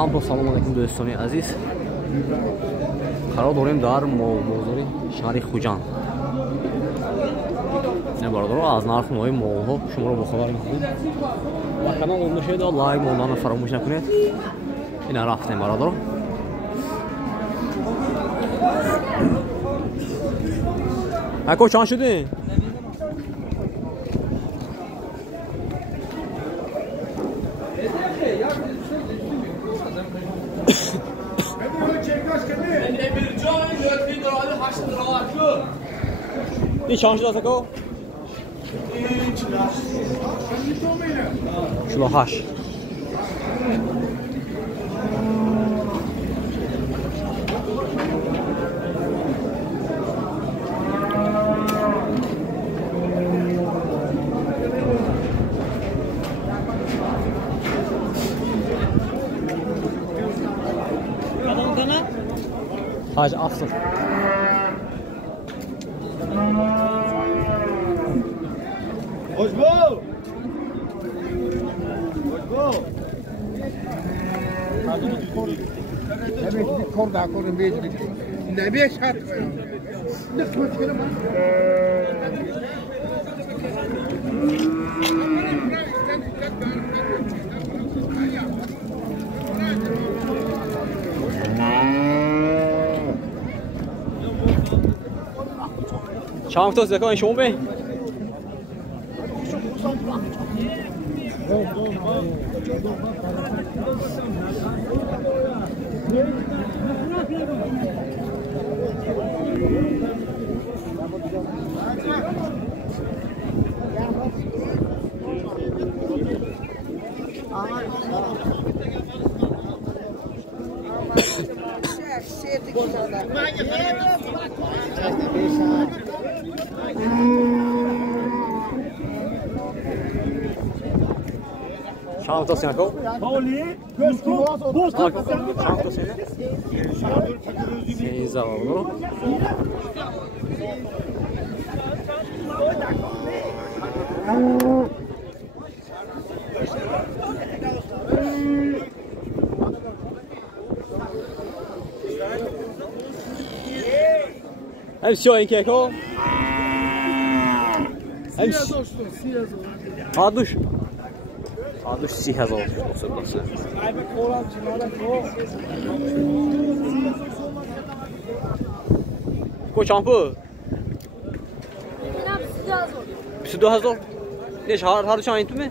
ҳамдо салом алайкум дӯстони азиз. Қарор дорем дар молбозори шаҳри Хуҷанд. Бародаро, аз нархҳои молҳо шуморо бохабар мекунем. Ба канал обуна шавед, лайк монданро фаромӯш накунед. Ина рафтем бародаро. Ако чанд шудин? این چند شد است که؟ 48. Hacı afsın. Hoş bu. Hoş bu. Evet, bir kor daha korun bir. Ne bir şart. Ne koşuyor mu? چند تا زکا شما به چند تا سینکو؟ Pauli, Gözko, boş چند تا سینه؟ سینزه برو. هم سیاه این که کو؟ هم آدوش. آدوش 30,000 باشه. کو چامپو؟ 22,000. نیش هر چند تو می؟ نه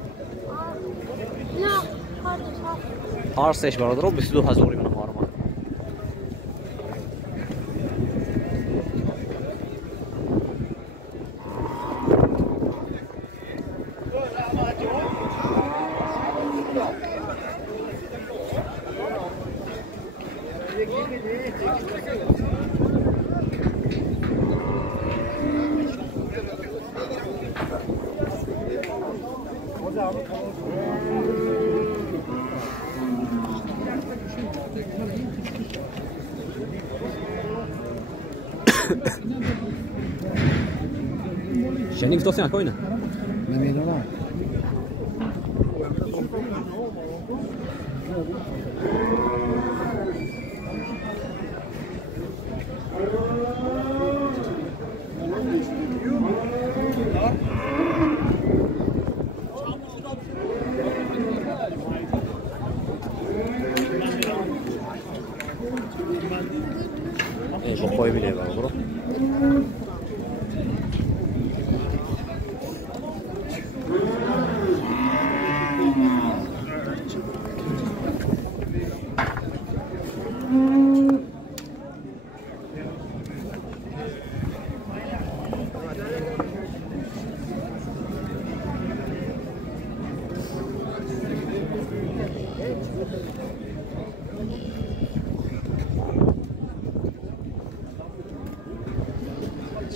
هر سهش برادر 22,000 من هارم. شنیک تو سیان کوینه؟ نمیدونم. با پای بیله برو.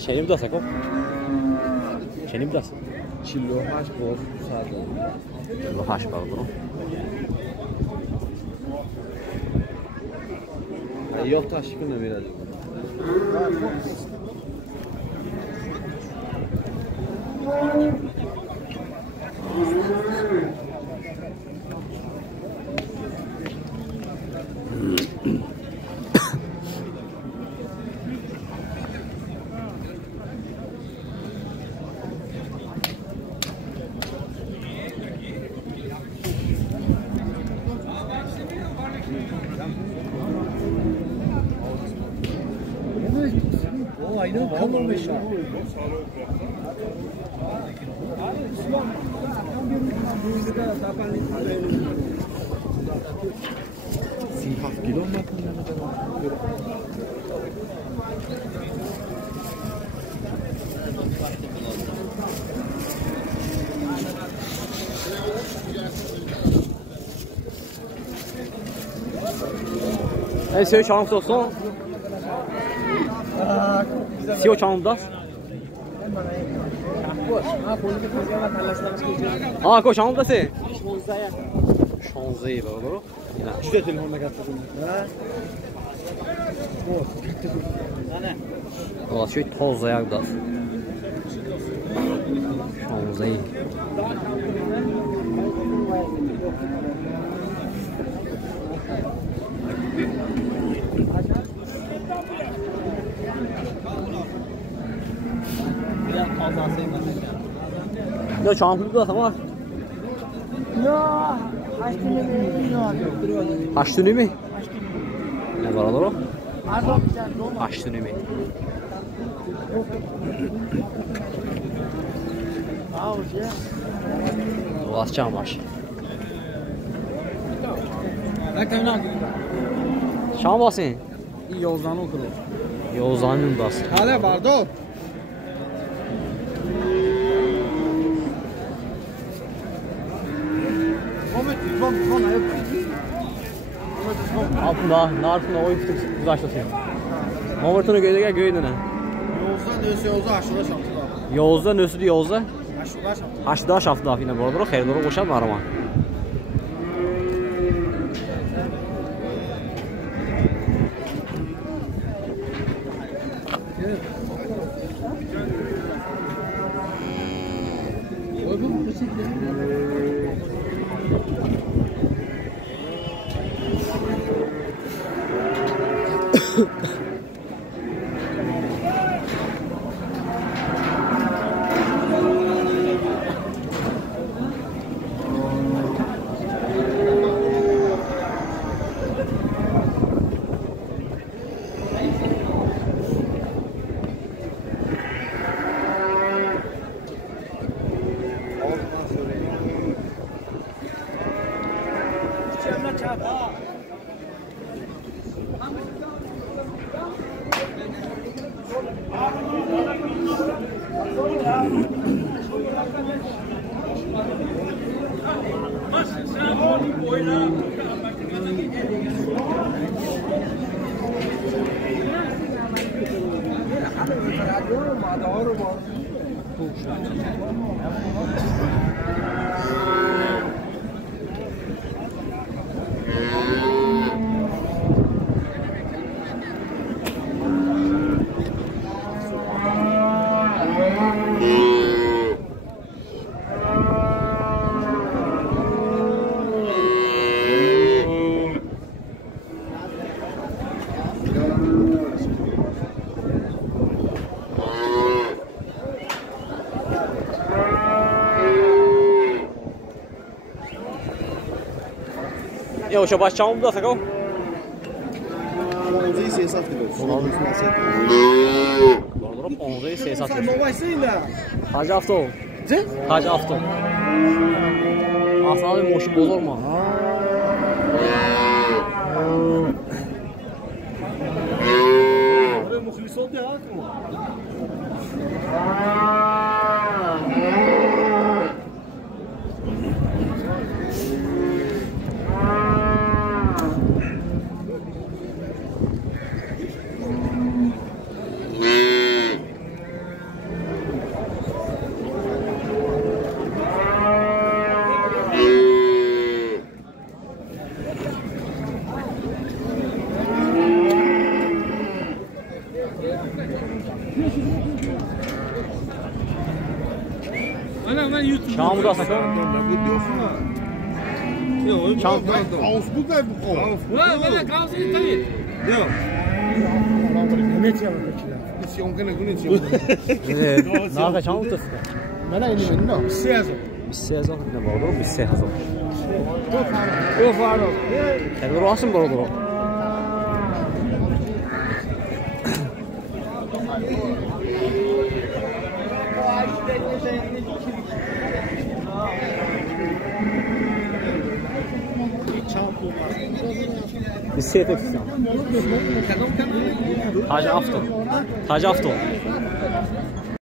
چنیم دست کن؟ چنیم دست؟ 48 باز 48 برو. Yok taşkın da biraz. سیو چند دوستان سیو چند دست کو چند دسته 16 برادر نه چه تلفن نگرفتم نه والله شوي تازه یک دست 16 نه چند پول دست ما نه 8 نیمی نه برادر هر دو میشن 8 نیمی واس چند باشه چند باسین 11 کیلو 11 نیم دست حالا بردار altında, narfında o yüksek uzaklaşıyor. Mavrtını göğde göğde ne? Yozda nösü yozda. Haşda şaftı da yine burada xeyirleri qoşar var ama. Yo, şu baş çamur da sakal. Onzayı sesat kilo. Doğru, onzayı sesat kilo. Sen babaysıyla. Hacı hafta o. Ce? Hacı hafta. Aslında bir moşu bozor mu? Oraya muhlis oldu ya. Çamur da sakal. Kaos bu da bu kaos. Ne kaos değil. Yok. Misyonka ne günü için? Naga çantası. Bana inin no. Siyasa. Bissezon ne var o? Bissezon. O faro. Sen orasın burada. Bissezon. Hacı Afton. Hacı Afton.